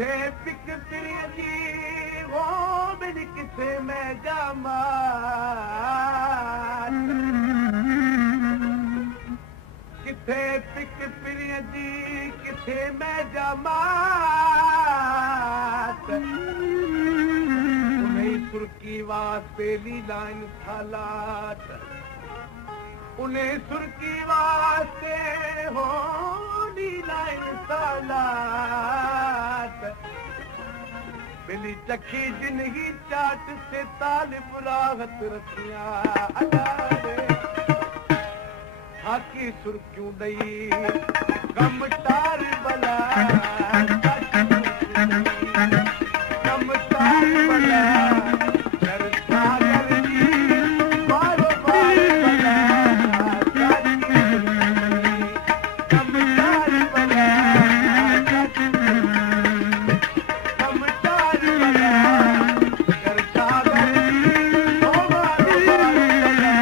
किथे फिक्रिय जी हो मेरी किथे मैं जामा किथे फिक्रिय जी किथे मैं जामा उन्हें सुर्की वास्ते लीलाइन थालात उन्हें सुर्की वास्ते हो लीलाइन थालात बिली चखी जिंदगी चाट से तालिब राहत रखिया अदारे हाकी सुर्कियों दई गम टार बला गम टार बला कर सागर जी बारो बार बला गम टार बला गम टार बला कर सागर जी बारो बार बला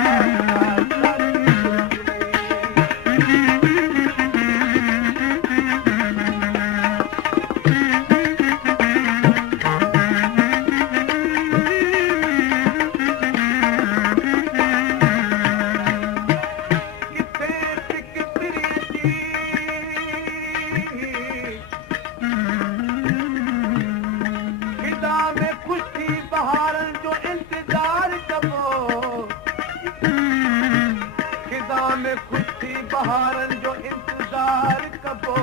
बहारन जो इंतजार कबो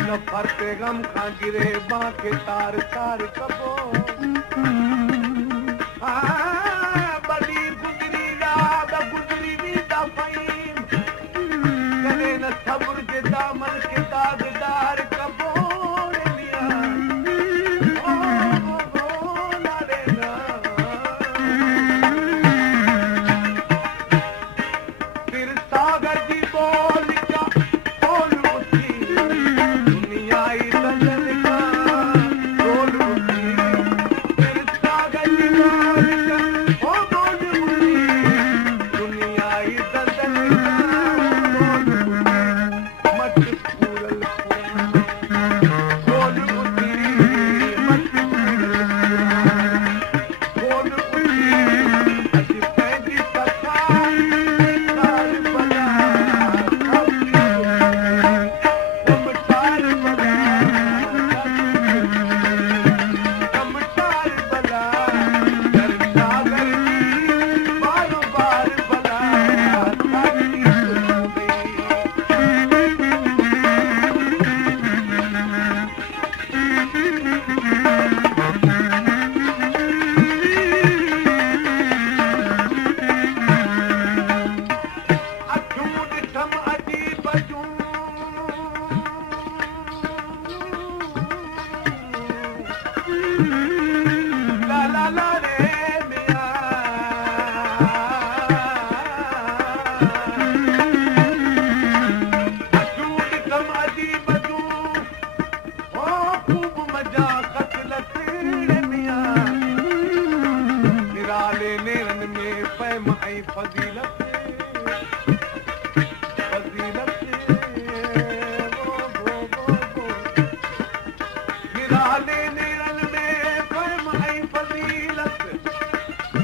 न फरते गम खां गिरे बांके तार तार कबो बड़ी गुजरी याद गुजरी भी दफाईम करे न सब्र के दामन के दागदार कबो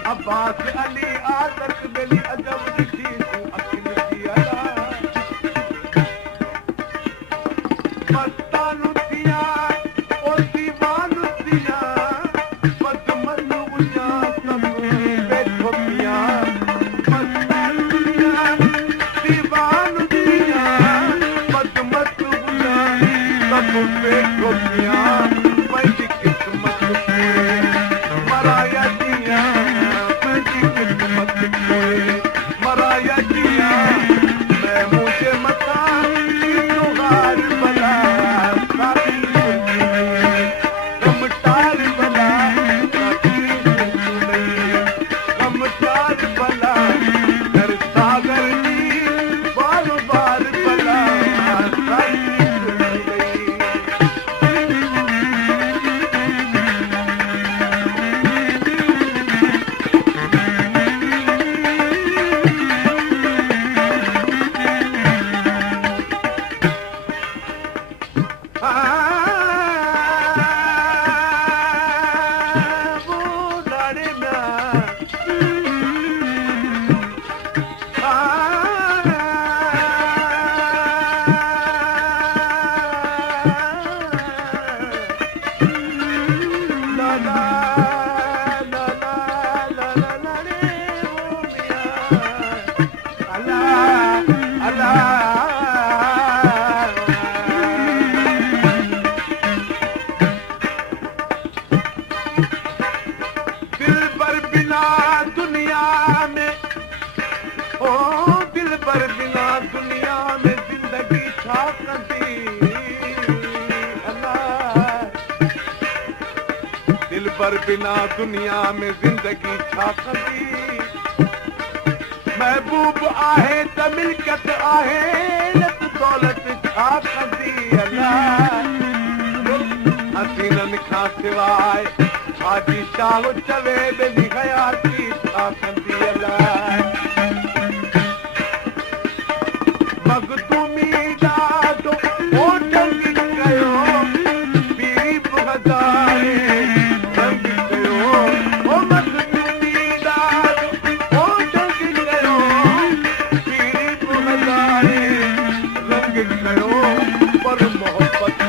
अब्बास अली आदत बेली अजब दिखी तू अखिल की अदा मस्तानु दिया ओ दीवानु दिया बदमनु उया सब बैठो पिया मस्तानु दिया दीवानु दिया बदमनु उया सब बैठो पिया मेरी किस्मत मराया दिया ओ दिल पर बिना दुनिया में जिंदगी छा कंदी अल्लाह दिल पर बिना दुनिया में जिंदगी छा कंदी महबूब आहे त मिल्कियत आहे लत दौलत छा कंदी अल्लाह हसीननि खां सवाइ हाजी शाह चवे ॿिनी हयाती छा कंदी अल्लाह मखदूमी ॾाढो होटल कयो पीरी बि हज़ारे रंग कयो ओ मखदूमी ॾाढो होटल कयो पीरी बि हज़ारे रंग कयो पर मोहब्बत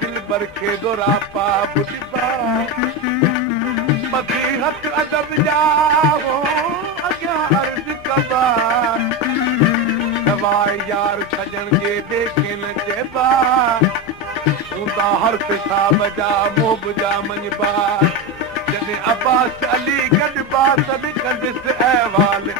दिल भर के दोरा पा बुढ़ा मथी हथ अदब जाओ अॻियां अर्ज़ कबा दवाई यार छजण जे देखे न चइबा हूंदा हर पेशाब जा मोब जा मञबा जॾहिं अब्बास अली गॾबा त बि कंदसि अहवाल